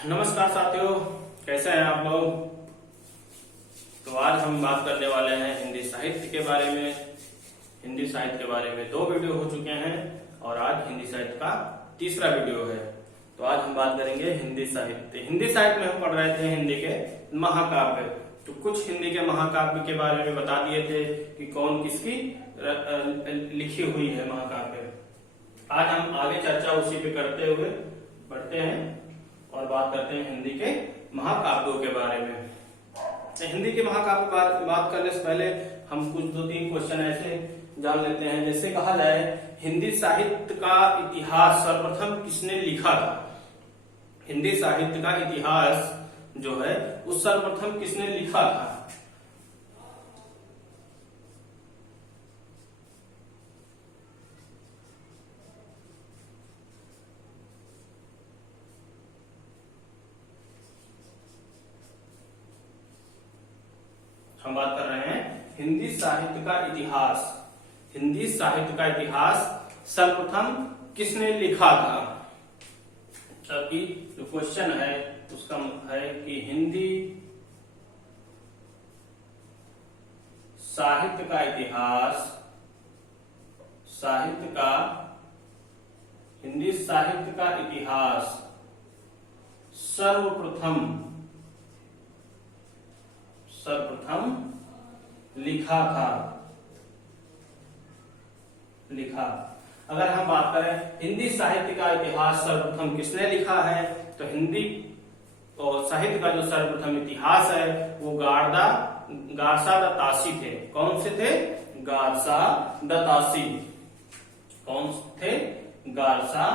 नमस्कार साथियों, कैसे हैं आप लोग। तो आज हम बात करने वाले हैं हिंदी साहित्य के बारे में। हिंदी साहित्य के बारे में 2 वीडियो हो चुके हैं और आज हिंदी साहित्य का तीसरा वीडियो है। तो आज हम बात करेंगे हिंदी साहित्य। हिंदी साहित्य में हम पढ़ रहे थे हिंदी के महाकाव्य। तो कुछ हिंदी के महाकाव्य के बारे में बता दिए थे कि कौन किसकी लिखी हुई है महाकाव्य। आज हम आगे चर्चा उसी पे करते हुए बढ़ते हैं और बात करते हैं हिंदी के महाकाव्यों के बारे में। तो हिंदी के महाकाव्य बात करने से पहले हम कुछ 2-3 क्वेश्चन ऐसे जान लेते हैं। जैसे कहा जाए हिंदी साहित्य का इतिहास सर्वप्रथम किसने लिखा था। हिंदी साहित्य का इतिहास जो है उस सर्वप्रथम किसने लिखा था। हम बात कर रहे हैं हिंदी साहित्य का इतिहास। हिंदी साहित्य का इतिहास सर्वप्रथम किसने लिखा था। जबकि जो क्वेश्चन है उसका है कि हिंदी साहित्य का इतिहास, हिंदी साहित्य का इतिहास सर्वप्रथम लिखा। अगर हम बात करें हिंदी साहित्य का इतिहास सर्वप्रथम किसने लिखा है, तो हिंदी और साहित्य का जो सर्वप्रथम इतिहास है वो गारसा दत्तासी थे। कौन से थे? गारसा दत्तासी। कौन थे? गारसा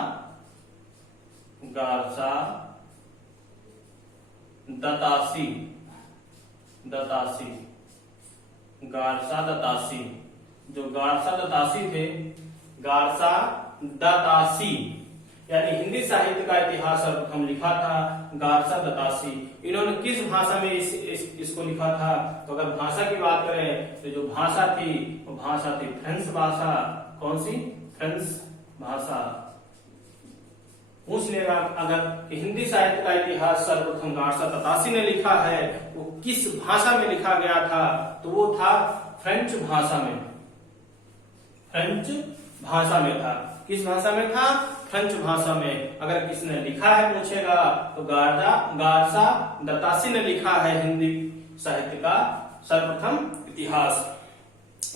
दत्तासी। गारसा दत्तासी। जो गारसा दत्तासी थे, गारसा दत्तासी यानी हिंदी साहित्य का इतिहास सर्वप्रथम लिखा था गारसा दत्तासी। इन्होंने किस भाषा में इसको लिखा था? तो अगर भाषा की बात करें तो जो भाषा थी वो भाषा थी फ्रेंच भाषा। कौन सी? फ्रेंच भाषा। पूछ लेगा अगर कि हिंदी साहित्य का इतिहास सर्वप्रथम गारसा दत्तासी ने लिखा है, वो किस भाषा में लिखा गया था? तो वो था फ्रेंच भाषा में। फ्रेंच भाषा में था। किस भाषा में था? फ्रेंच भाषा में। अगर किसने लिखा है पूछेगा तो गारसा दत्तासी ने लिखा है हिंदी साहित्य का सर्वप्रथम इतिहास।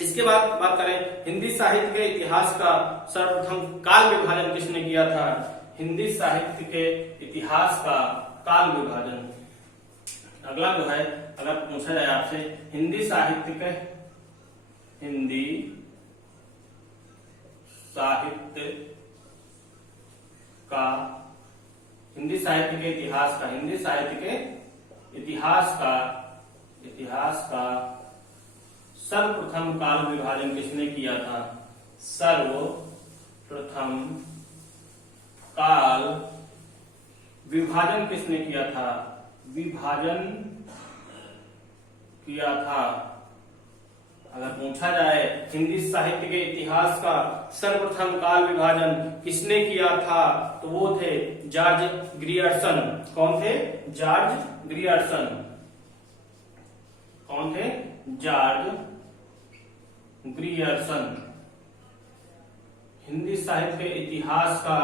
इसके बाद बात करें हिंदी साहित्य के इतिहास का सर्वप्रथम काल विभाजन किसने किया था। हिंदी साहित्य के इतिहास का काल विभाजन। अगला जो है अगर पूछा जाए आपसे हिंदी साहित्य के इतिहास का सर्वप्रथम काल विभाजन किसने किया था। सर्वप्रथम काल विभाजन किसने किया था? विभाजन किया था। अगर पूछा जाए हिंदी साहित्य के इतिहास का सर्वप्रथम काल विभाजन किसने किया था, तो वो थे जॉर्ज ग्रियर्सन। कौन थे? George Grierson. कौन थे? George Grierson. हिंदी साहित्य के इतिहास का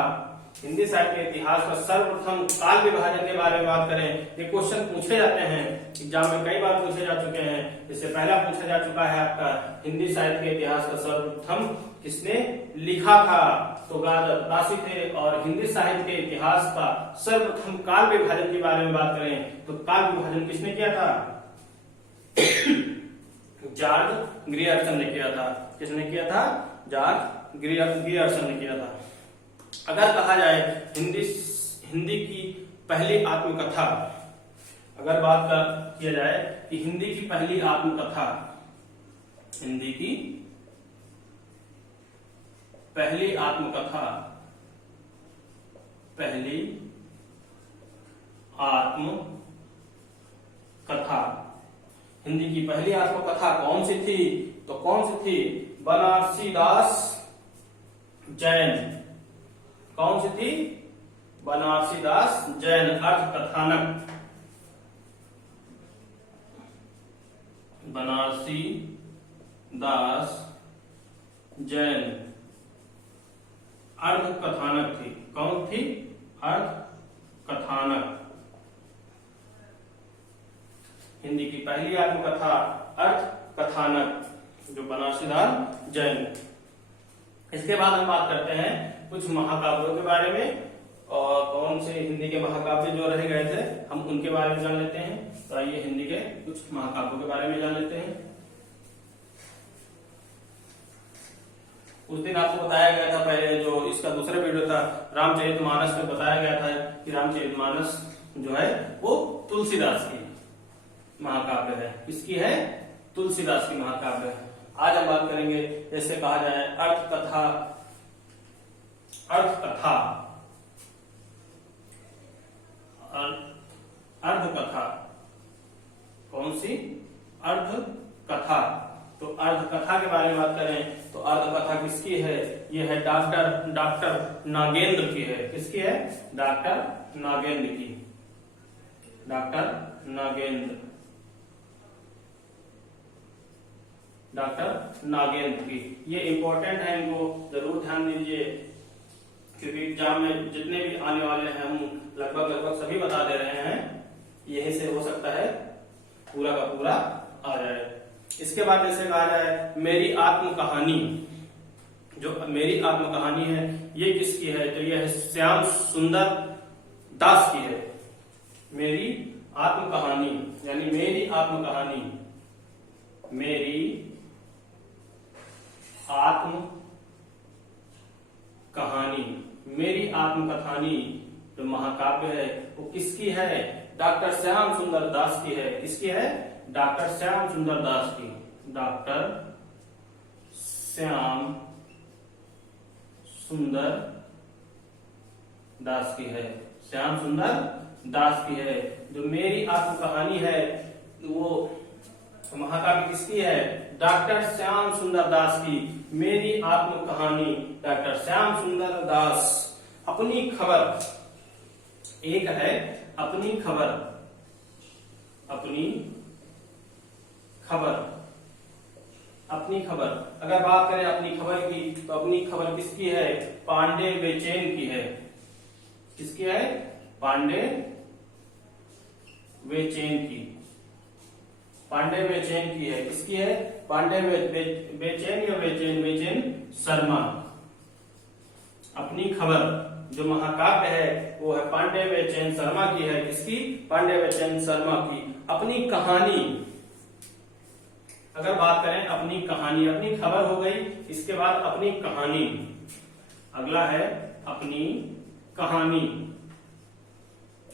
सर्वप्रथम काल विभाजन के बारे में बात करें। ये क्वेश्चन पूछे जाते हैं एग्जाम में, कई बार पूछे जा चुके हैं। इससे पहला पूछा जा चुका है आपका हिंदी साहित्य के इतिहास का सर्वप्रथम किसने लिखा था, तो गारसा दत्तासी थे। और हिंदी साहित्य के इतिहास का सर्वप्रथम काल विभाजन के बारे में बात करें तो काल विभाजन किसने किया था? जॉर्ज ग्रियर्सन ने किया था। किसने किया था? जॉर्ज ग्रियर्सन ने किया था। अगर कहा जाए हिंदी की पहली आत्मकथा, अगर बात किया जाए कि हिंदी की पहली आत्मकथा, हिंदी की पहली आत्मकथा हिंदी की पहली आत्मकथा कौन सी थी? तो कौन सी थी? बनारसी दास जैन। कौन सी थी? बनारसीदास जैन अर्थ कथानक, बनारसी दास जैन अर्थ कथानक थी। कौन थी? अर्थ कथानक। हिंदी की पहली आत्मकथा अर्थ कथानक, जो बनारसीदास जैन। इसके बाद हम बात करते हैं कुछ महाकाव्यों के बारे में, और कौन से हिंदी के महाकाव्य जो रह गए थे हम उनके बारे में जान लेते हैं। तो आइए हिंदी के कुछ महाकाव्यों के बारे में जान लेते हैं। उस दिन आपको बताया गया था, पहले जो इसका दूसरा वीडियो था रामचरितमानस में बताया गया था कि रामचरितमानस जो है वो तुलसीदास की महाकाव्य है। किसकी है? तुलसीदास की महाकाव्य है। आज हम बात करेंगे, जैसे कहा जाए अर्थ कथा, अर्थ कथा, अर्ध कथा। कौन सी? अर्ध कथा। तो अर्ध कथा के बारे में बात करें तो अर्ध कथा किसकी है? ये है डॉक्टर नागेंद्र की है। किसकी है? डॉक्टर नागेंद्र की, डॉक्टर नागेंद्र, डॉक्टर नागेंद्र की। ये इंपॉर्टेंट है, इनको जरूर ध्यान दीजिए, क्योंकि एग्जाम में जितने भी आने वाले हैं हम लगभग सभी बता दे रहे हैं। यही से हो सकता है पूरा का पूरा आ जाए। इसके बाद जैसे कहा जाए मेरी आत्म कहानी, जो मेरी आत्म कहानी है ये किसकी है? तो ये है श्याम सुंदर दास की है। मेरी आत्म कहानी यानी मेरी आत्म कहानी, मेरी आत्म कहानी, मेरी आत्मकथानी जो महाकाव्य है वो किसकी है? डॉक्टर श्याम सुंदर दास की है। किसकी है? डॉक्टर श्याम सुंदर दास की, डॉक्टर श्याम सुंदर दास की है, श्याम सुंदर दास की है। जो मेरी आत्मकहानी है वो महाकाव्य किसकी है? डॉक्टर श्याम सुंदर दास की। मेरी आत्म कहानी डॉक्टर श्याम सुंदर दास। अपनी खबर, एक है अपनी खबर, अपनी खबर, अपनी खबर। अगर बात करें अपनी खबर की तो अपनी खबर किसकी है? पांडे बेचैन की है। किसकी है? पांडे बेचैन की, पांडे बेचैन की है। किसकी है? पांडे बेचैन या बेचैन शर्मा। अपनी खबर जो महाकाव्य है वो है पांडे बेचैन शर्मा की है। किसकी? पांडे बेचैन शर्मा की। अपनी कहानी, अगर बात करें अपनी कहानी, अपनी खबर हो गई, इसके बाद अपनी कहानी। अगला है अपनी कहानी।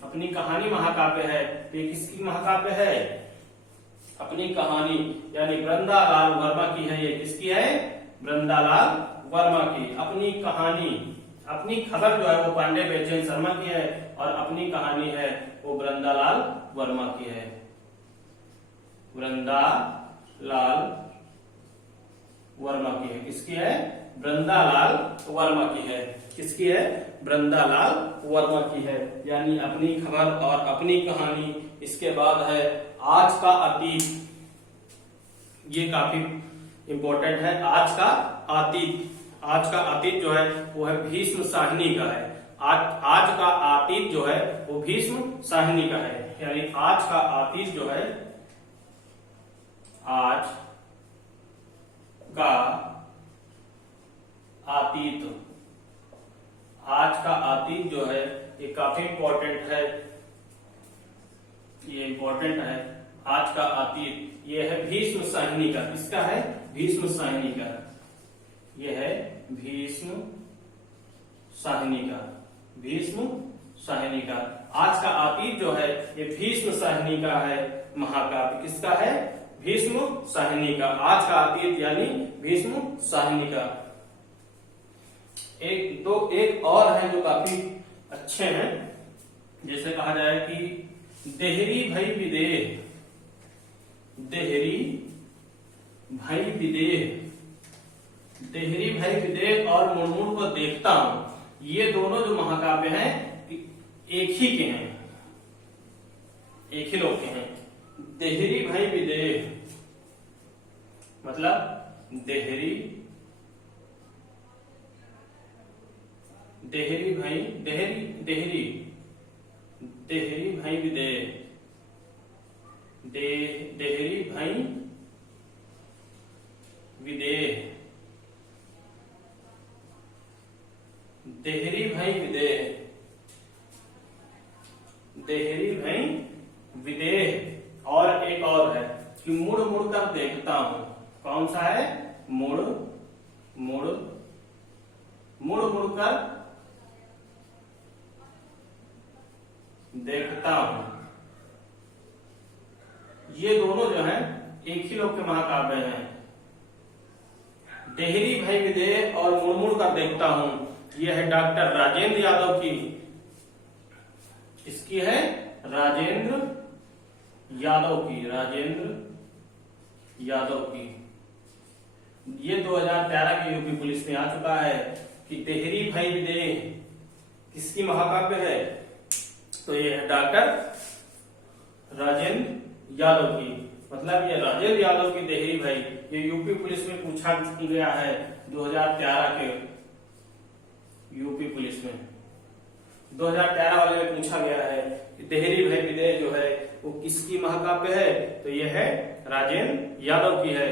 अपनी कहानी महाकाव्य है। ये किसकी महाकाव्य है? अपनी कहानी यानी वृंदालाल वर्मा की है। ये किसकी है? वृंदालाल वर्मा की। अपनी कहानी, अपनी खबर जो है वो पांडे बेचैन शर्मा की है और अपनी कहानी है वो वृंदालाल वर्मा की है। वृंदालाल वर्मा की है। किसकी है? वृंदालाल वर्मा की है। किसकी है? वृंदालाल वर्मा की है। यानी अपनी खबर और अपनी कहानी। इसके बाद है आज का अतीत। ये काफी इंपॉर्टेंट है। आज का अतीत, आज का अतीत जो है वो है भीष्म साहनी का है। आज का अतीत जो है वो भीष्म साहनी का है। यानी आज का अतीत जो है, आज का अतीत, आज का अतीत जो है ये काफी इंपॉर्टेंट है। ये इंपॉर्टेंट है। आज का अतीत ये है भीष्म साहनी का। किसका है? भीष्म साहनी का। ये है भीष्म साहनी का, भीष्म साहनी का। आज का अतीत जो है ये भीष्म साहनी का है महाकाव्य। किसका है? भीष्म साहनी का। आज का अतीत यानी भीष्म साहनी का। एक और है जो काफी अच्छे हैं। जैसे कहा जाए कि देहरी भई विदेह, देहरी भई विदेह, देहरी भई विदेह और मुड़मुड़ को देखता हूं, ये दोनों जो महाकाव्य हैं एक ही के हैं, एक ही लोग के हैं। देहरी भाई विदेह, मतलब देहरी भाई देहरी भाई विदेह, देहरी भाई विदेह, देहरी भाई विदेह, देहरी भाई विदेह। और एक और है कि मुड़ मुड़ कर देखता हूं। कौन सा है? मुड़ मुड़ मुड़ मुड़ कर देखता हूं। ये दोनों जो हैं एक ही लोग के महाकाव्य हैं। देहरी भाई विदेह और मुड़ मुड़ कर देखता हूं, यह है डॉक्टर राजेंद्र यादव की। इसकी है राजेंद्र यादव की, राजेंद्र यादव की। ये 2013 की यूपी पुलिस में आ चुका है कि देहरी भाई विदेह किसकी महाकाव्य है? तो ये है डॉक्टर राजेंद्र यादव की। मतलब ये राजेंद्र यादव की देहरी भाई, ये यूपी पुलिस में पूछा गया है 2013 के यूपी पुलिस में, 2013 वाले में पूछा गया है कि देहरी भाई विदेह जो है वो किसकी महाकाव्य है? तो ये है राजेंद्र यादव की है।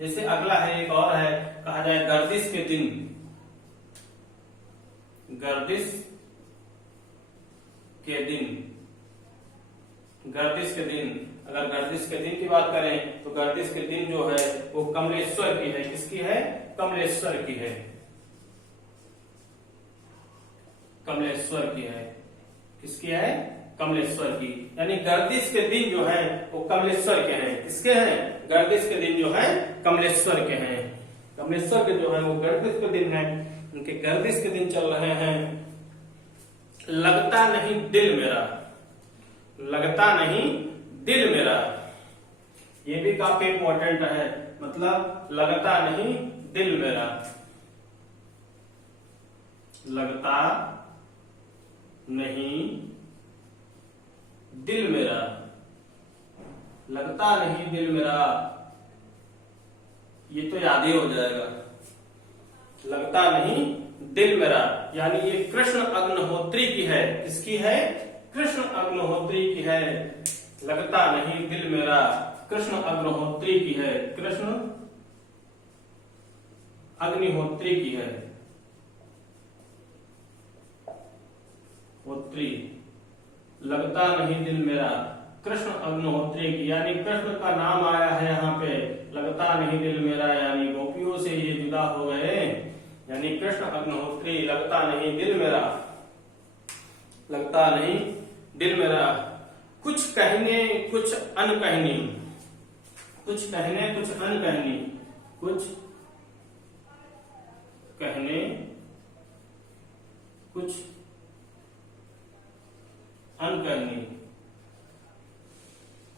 जैसे अगला है, एक और है, कहा जाए गर्दिश के दिन। गर्दिश के दिन, गर्दिश के दिन। अगर गर्दिश के दिन की बात करें तो गर्दिश के दिन जो है वो कमलेश्वर की है। किसकी है? कमलेश्वर की है, कमलेश्वर की है। किसकी है? कमलेश्वर की। यानी गर्दिश के दिन जो है वो कमलेश्वर के हैं। किसके हैं? गर्दिश के दिन जो है कमलेश्वर के हैं। कमलेश्वर के जो है वो गर्दिश के दिन है, उनके गर्दिश के दिन चल रहे हैं। लगता नहीं दिल मेरा, लगता नहीं दिल मेरा, ये भी काफी इंपॉर्टेंट है। मतलब लगता नहीं दिल मेरा, लगता नहीं दिल मेरा, लगता नहीं दिल मेरा, ये तो याद ही हो जाएगा। लगता नहीं दिल मेरा, यानी ये कृष्ण अग्निहोत्री की है। किसकी है? कृष्ण अग्निहोत्री की है। लगता नहीं दिल मेरा कृष्ण अग्निहोत्री की है, कृष्ण अग्निहोत्री की है। होत्री, लगता नहीं दिल मेरा कृष्ण अग्निहोत्री की, यानी कृष्ण का नाम आया है यहाँ पे। लगता नहीं दिल मेरा, यानी गोपियों से ये जुदा हो गए, यानी कृष्ण अग्निहोत्री। लगता नहीं दिल मेरा, लगता नहीं दिल मेरा। कुछ कहने कुछ अनकहनी, कुछ कहने कुछ अनकहनी, कुछ कहने कुछ अनकहनी,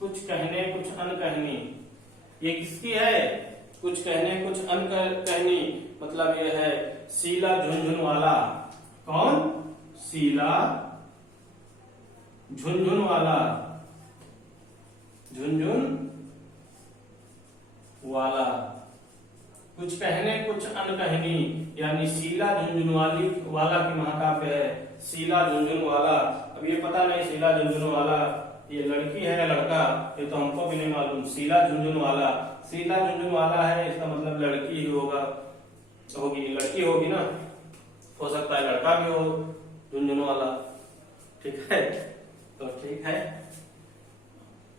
कुछ कहने कुछ अनकहनी, ये किसकी है? कुछ कहने कुछ अनकहनी, मतलब ये है शीला झुनझुनवाला। कौन? शीला झुनझुनवाला, झुनझुन वाला। कुछ कहने कुछ अनकहनी, यानी शीला झुनझुनवाली वाला की महाकाव्य है। शीला झुनझुनवाला। अब ये पता नहीं शीला झुनझुनवाला ये लड़की है या लड़का, ये तो हमको भी नहीं मालूम। शीला झुनझुनवाला, शीला झुनझुनवाला है, इसका मतलब लड़की ही होगा, होगी, लड़की होगी ना। हो सकता है लड़का भी हो झुनझुनवाला। ठीक है, तो ठीक है।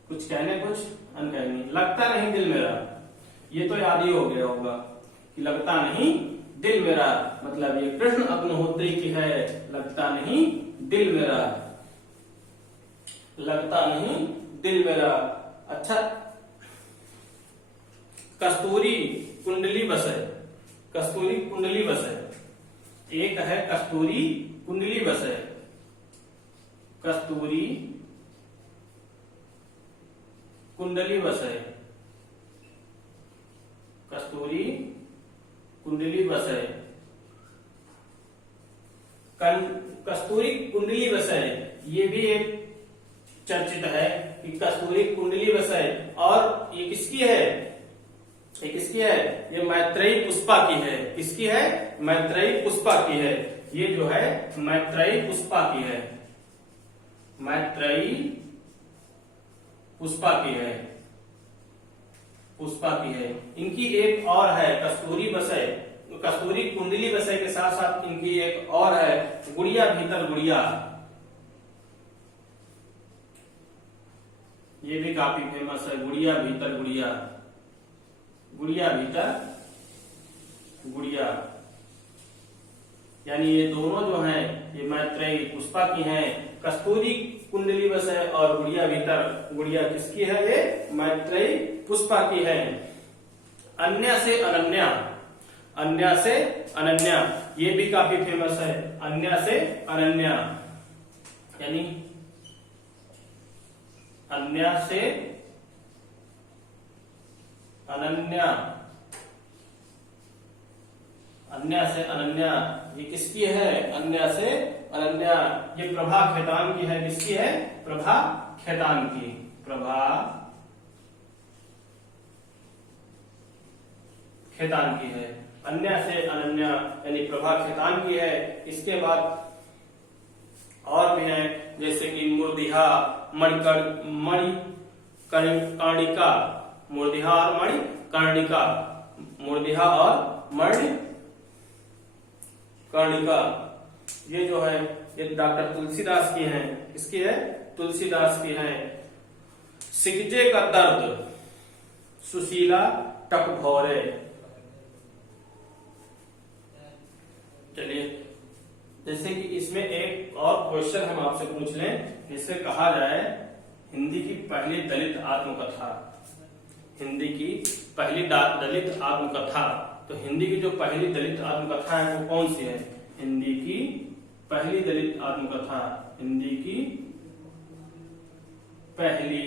कुछ कहने कुछ अनकहनी, लगता नहीं दिल मेरा, ये तो याद ही हो गया होगा कि लगता नहीं दिल मेरा, मतलब ये कृष्ण अग्निहोत्री की है। लगता नहीं दिल मेरा, लगता नहीं दिल मेरा। अच्छा, कस्तूरी कुंडली बसे, कस्तूरी कुंडली बसे। एक है कस्तूरी कुंडली बसे, कस्तूरी कुंडली बसे, कस्तूरी कुंडली बसे। कस्तूरी कुंडली वसै, ये भी एक चर्चित है कि कस्तूरी कुंडली वसै, और ये किसकी है, ये किसकी है, ये मैत्रेयी पुष्पा की है। किसकी है, मैत्रेयी पुष्पा की है। ये जो है मैत्रेयी पुष्पा की है, मैत्रेयी पुष्पा की है, पुष्पा की है। इनकी एक और है कस्तूरी वसै, कस्तूरी कुंडली वसै के साथ साथ इनकी एक और है गुड़िया भीतर गुड़िया, ये भी काफी फेमस है, गुड़िया भीतर गुड़िया, गुड़िया भीतर गुड़िया। यानी ये दोनों जो हैं ये मैत्रेयी पुष्पा की हैं। कस्तूरी कुंडली वसै और गुड़िया भीतर गुड़िया किसकी है, ये मैत्रेयी पुष्पा की है। अन्य से अनन्या, अन्य से अनन्या, ये भी काफी फेमस है, अन्य से अनन्या, यानी अन्य से अनन्या, अन्य से अनन्या, ये किसकी है, अन्य से अनन्या, ये प्रभा खेतान की है। किसकी है, प्रभा खेतान की, प्रभा खेतान की है, अन्य से अनन्या यानी प्रभा खेतान की है। इसके बाद और भी है जैसे कि मूर्धिहा, मणिकर्णिका, मूर्धिहा और मणिकर्णिका, मूर्धिहा और मणिकर्णिका, ये जो है ये डॉक्टर तुलसीदास की है। किसकी है, तुलसीदास की है। सिकजे का दर्द, सुशीला टकभौरे। चलिए, जैसे कि इसमें एक और क्वेश्चन हम आपसे पूछ लें, जिससे कहा जाए हिंदी की पहली दलित आत्मकथा, हिंदी की पहली दलित आत्मकथा, तो हिंदी की जो पहली दलित आत्मकथा है वो कौन सी है, हिंदी की पहली दलित आत्मकथा, हिंदी की पहली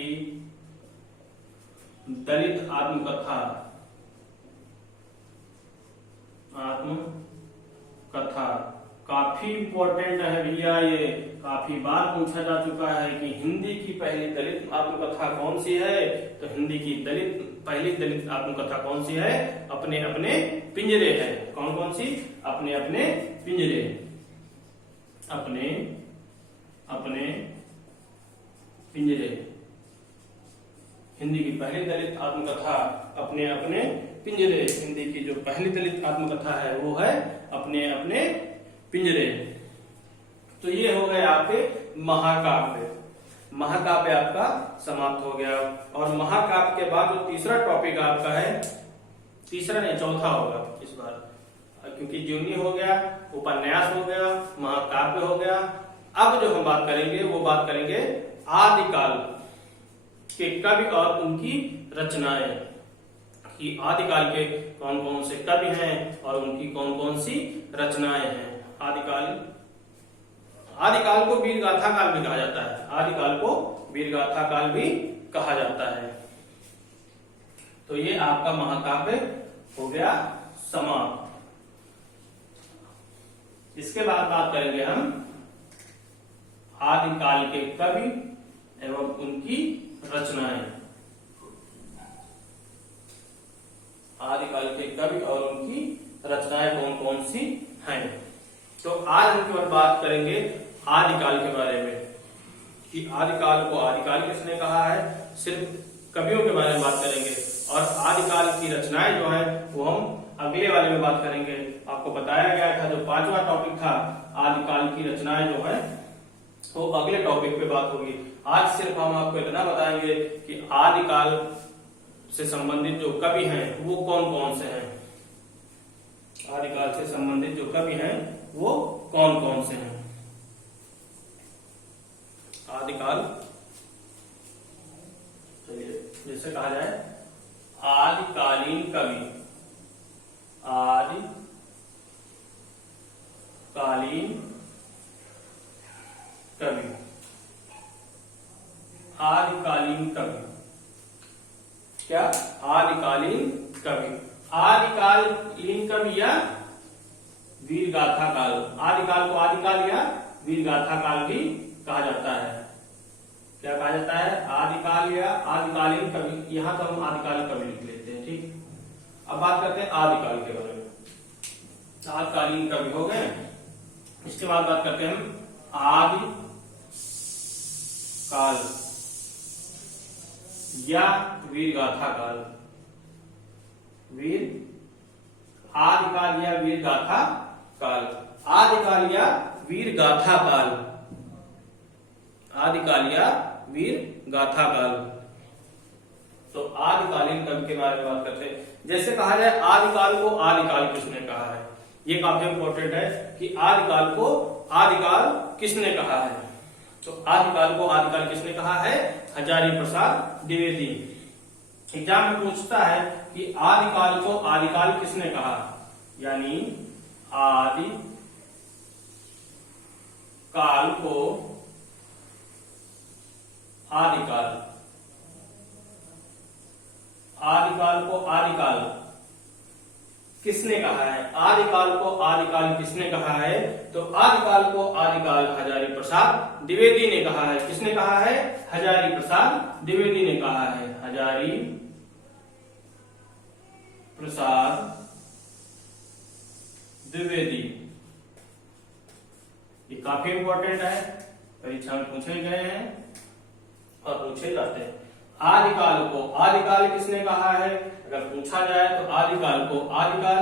दलित आत्मकथा, आत्मकथा काफी इंपॉर्टेंट है भैया, ये काफी बार पूछा जा चुका है कि हिंदी की पहली दलित आत्मकथा कौन सी है। तो हिंदी की पहली दलित आत्मकथा कौन सी है, अपने अपने पिंजरे है। कौन कौन सी, अपने अपने पिंजरे, अपने अपने पिंजरे। हिंदी की पहली दलित आत्मकथा अपने अपने पिंजरे। हिंदी की जो पहली दलित आत्मकथा है वो है अपने अपने पिंजरे। तो ये हो गए आपके महाकाव्य। महाकाव्य आपका समाप्त हो गया। और महाकाव्य के बाद जो तीसरा टॉपिक आपका है, तीसरा नहीं चौथा होगा इस बार, क्योंकि जीवनी हो गया, उपन्यास हो गया, महाकाव्य हो गया। अब जो हम बात करेंगे वो बात करेंगे आदिकाल के कवि और उनकी रचनाएं, कि आदिकाल के कौन कौन से कवि हैं और उनकी कौन कौन सी रचनाएं हैं। आदिकाल को वीरगाथा काल भी कहा जाता है, आदिकाल को वीरगाथा काल भी कहा जाता है। तो ये आपका महाकाव्य हो गया समाप्त। इसके बाद बात करेंगे हम आदिकाल के कवि एवं उनकी रचनाएं। आदिकाल के कवि और उनकी रचनाएं कौन कौन सी हैं। तो आज हम केवल बात करेंगे आदिकाल के बारे में, कि आदिकाल को आदिकाल किसने कहा है, सिर्फ कवियों के बारे में बात करेंगे। और आदिकाल की रचनाएं जो है वो हम अगले वाले में बात करेंगे। आपको बताया गया था जो 5वां टॉपिक था आदिकाल की रचनाएं जो है वो अगले टॉपिक पे बात होगी। आज सिर्फ हम आपको इतना बताएंगे कि आदिकाल से संबंधित जो कवि हैं वो कौन कौन से हैं। आदिकाल से संबंधित जो कवि हैं वो कौन कौन से हैं। आदिकाल, चलिए जैसे कहा जाए आदिकालीन कवि, आदिकालीन कवि, आदिकालीन कवि, क्या, आदिकालीन कवि। आदिकालीन कवि या वीर गाथा काल। आदिकाल को आदिकाल या वीर गाथा काल भी कहा जाता है। क्या कहा जाता है? आदिकाल या आदिकालीन कवि। यहां तो हम आदिकालीन कवि लिख लेते हैं, ठीक। अब बात करते हैं आदिकाल के बारे में। आदिकालीन कवि हो गए। इसके बाद बात करते हैं हम आदि काल या वीर गाथा काल। वीर आदिकाल या वीर गाथा काल। आदिकाल या वीर गाथा काल। आदिकाल या वीर गाथा काल। तो आदिकालीन कवि के बारे में बात करते हैं। जैसे कहा जाए आदिकाल को आदिकाल किसने कहा है, ये काफी इंपॉर्टेंट है कि आदिकाल को आदिकाल किसने कहा है। तो आदिकाल को आदिकाल किसने कहा है? हजारी प्रसाद द्विवेदी। एग्जाम में पूछता है कि आदिकाल को आदिकाल किसने कहा, यानी आदि काल को आदिकाल। आदिकाल को आदिकाल किसने कहा है? आदिकाल को आदिकाल किसने कहा है? तो आदिकाल को आदिकाल हजारी प्रसाद द्विवेदी ने कहा है। किसने कहा है? हजारी प्रसाद द्विवेदी ने कहा है। हजारी प्रसाद द्विवेदी। ये काफी इंपॉर्टेंट है, परीक्षा में पूछे गए हैं और पूछे जाते हैं। आदिकाल को आदिकाल किसने कहा है? अगर पूछा जाए तो आदिकाल को आदिकाल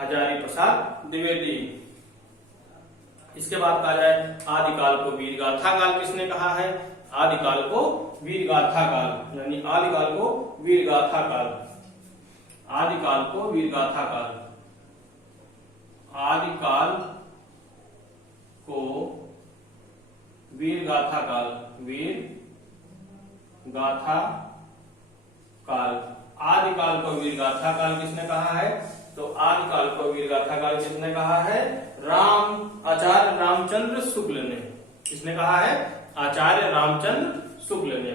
हजारी प्रसाद द्विवेदी। इसके बाद कहा जाए आदिकाल को वीर गाथा काल किसने कहा है? आदिकाल को वीर गाथा काल, यानी आदिकाल को वीर गाथा काल। आदिकाल को वीर गाथा काल। आदिकाल को वीर गाथा काल। वीर गाथा काल। आदिकाल को वीर गाथा काल किसने कहा है? तो आदिकाल को वीर गाथा काल किसने कहा है? आचार्य रामचंद्र शुक्ल ने। किसने कहा है? आचार्य रामचंद्र शुक्ल ने।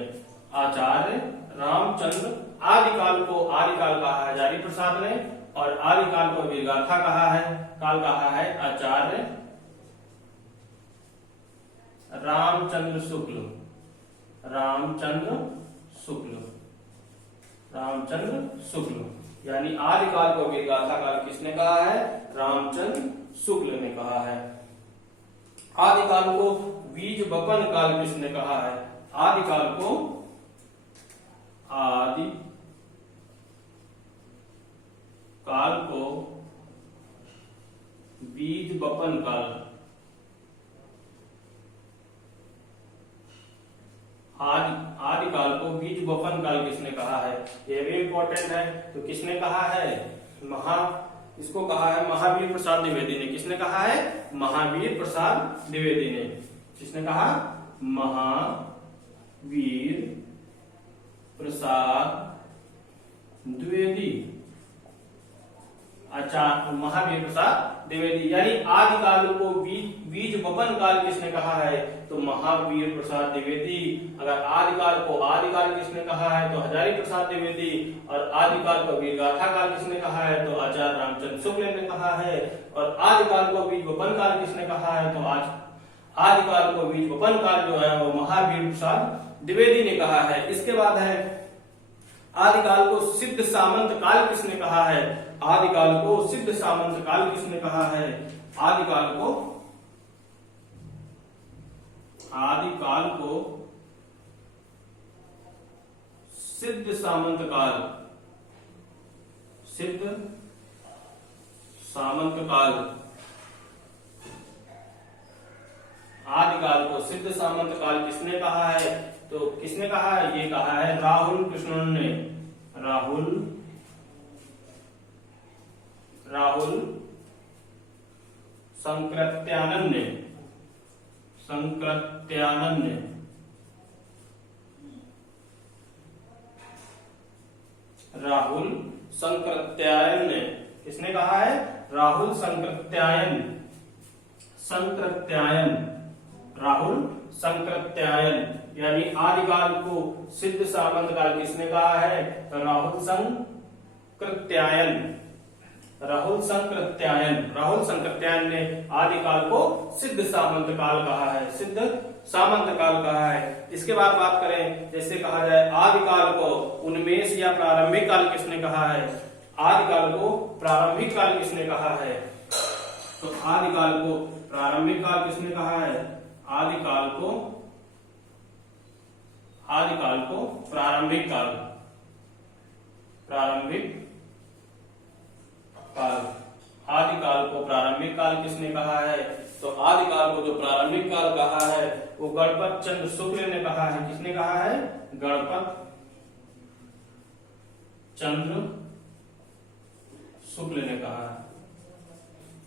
आचार्य रामचंद्र। आदिकाल को आदिकाल कहा है हजारी प्रसाद ने और आदिकाल को वीर गाथा कहा है काल कहा है आचार्य रामचंद्र शुक्ल। रामचंद्र शुक्ल। रामचंद्र शुक्ल, यानी आदिकाल को वीर गाथा काल किसने कहा है? रामचंद्र शुक्ल ने कहा है। आदिकाल को बीज बपन काल किसने कहा है? आदिकाल को आदि काल को बीज बपन काल। आदिकाल को बीज बपन काल किसने कहा है? ये भी इंपॉर्टेंट है। तो किसने कहा है? इसको कहा है महावीर प्रसाद द्विवेदी ने। किसने कहा है? महावीर प्रसाद द्विवेदी ने। किसने कहा? महावीर प्रसाद द्विवेदी। महावीर प्रसाद द्विवेदी, यानी आदिकाल को बीज बपन काल किसने कहा है? तो महावीर प्रसाद द्विवेदी। अगर आदिकाल को आदिकाल किसने कहा है? तो हजारी प्रसाद द्विवेदी। और आदिकाल को वीर गाथा काल किसने कहा है? तो आचार्य रामचंद्र शुक्ल ने कहा है। और आदिकाल को बीज बपन काल किसने कहा है? तो आदिकाल को बीज बपन काल जो है वो महावीर प्रसाद द्विवेदी ने कहा है। इसके बाद है आदिकाल को सिद्ध सामंत काल किसने कहा है? आदिकाल को सिद्ध सामंत काल किसने कहा है? आदिकाल को सिद्ध सामंत काल। सिद्ध सामंत काल। आदिकाल को सिद्ध सामंत काल किसने कहा है? तो किसने कहा है? ये कहा है राहुल कृष्णन ने। राहुल संकृत्यानंद ने। राहुल संकृत्यायन ने। किसने कहा है? राहुल संकृत्यायन। राहुल संकृत्यायन, यानी आदिकाल को सिद्ध सामंत काल किसने कहा है? तो राहुल संकृत्यायन। राहुल संकृत्यायन ने आदिकाल को सिद्ध सामंत काल कहा है, सिद्ध सामंत काल कहा है। इसके बाद बात करें, जैसे कहा जाए आदिकाल को उन्मेष या प्रारंभिक काल किसने कहा है? आदिकाल को प्रारंभिक काल किसने कहा है? तो आदिकाल को प्रारंभिक काल किसने कहा है? आदिकाल को प्रारंभिक काल आदिकाल को प्रारंभिक काल किसने कहा है? तो आदिकाल को जो प्रारंभिक काल कहा है वो गणपत चंद्र शुक्ल ने कहा है। किसने कहा है? गणपत चंद्र शुक्ल ने कहा है।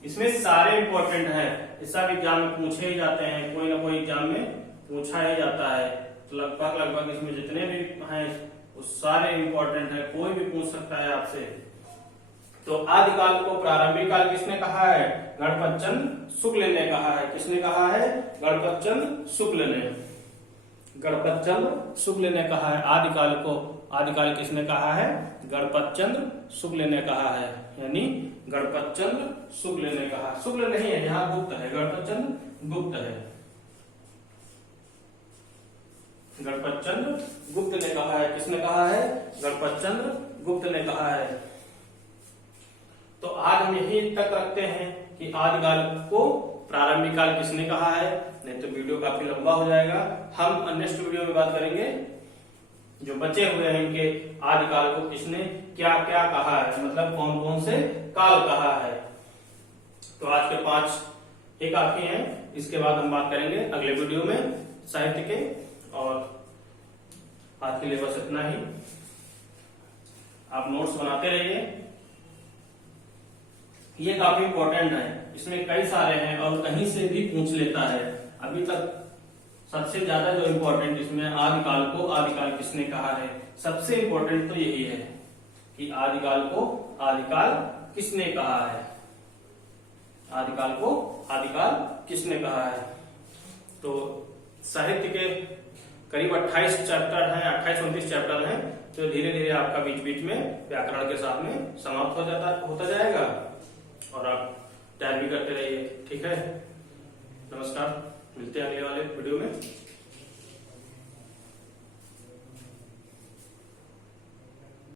इसमें सारे इंपॉर्टेंट है, ऐसा भी एग्जाम में पूछे ही जाते हैं, कोई ना कोई एग्जाम में पूछा ही जाता है। तो लगभग इसमें जितने भी हैं वो सारे इंपॉर्टेंट है, कोई भी पूछ सकता है आपसे। तो आदिकाल को प्रारंभिक काल किसने कहा है? गणपत चंद्र शुक्ल ने कहा है। किसने कहा है? गणपत चंद्र शुक्ल ने। गणपत चंद्र शुक्ल ने कहा है आदिकाल किसने कहा है? गणपत चंद्र शुक्ल ने कहा है, यानी गणपत चंद्र शुक्ल ने कहा। शुक्ल नहीं है, यहाँ गुप्त है, गणपत चंद्र गुप्त है। गणपत चंद्र गुप्त ने कहा है। किसने कहा है? गणपत चंद्र गुप्त ने कहा है। तो आज हम यही तक रखते हैं कि आदिकाल को प्रारंभिक काल किसने कहा है, नहीं तो वीडियो काफी लंबा हो जाएगा। हम नेक्स्ट वीडियो में बात करेंगे जो बचे हुए हैं इनके आदिकाल को किसने क्या क्या कहा है, मतलब कौन कौन से काल कहा है। तो आज के 5 ही काफी हैं, इसके बाद हम बात करेंगे अगले वीडियो में साहित्य के। और आज के लिए बस इतना ही। आप नोट्स बनाते रहिए, ये काफी इंपॉर्टेंट है, इसमें कई सारे हैं और कहीं से भी पूछ लेता है। अभी तक सबसे ज्यादा जो इम्पोर्टेंट इसमें आदिकाल किसने कहा है, सबसे इम्पोर्टेंट तो यही है कि आदिकाल किसने कहा है, आदिकाल किसने कहा है। तो साहित्य के करीब 28 चैप्टर हैं, 28-29 चैप्टर हैं, तो धीरे धीरे आपका बीच बीच में व्याकरण के साथ में समाप्त होता जाएगा।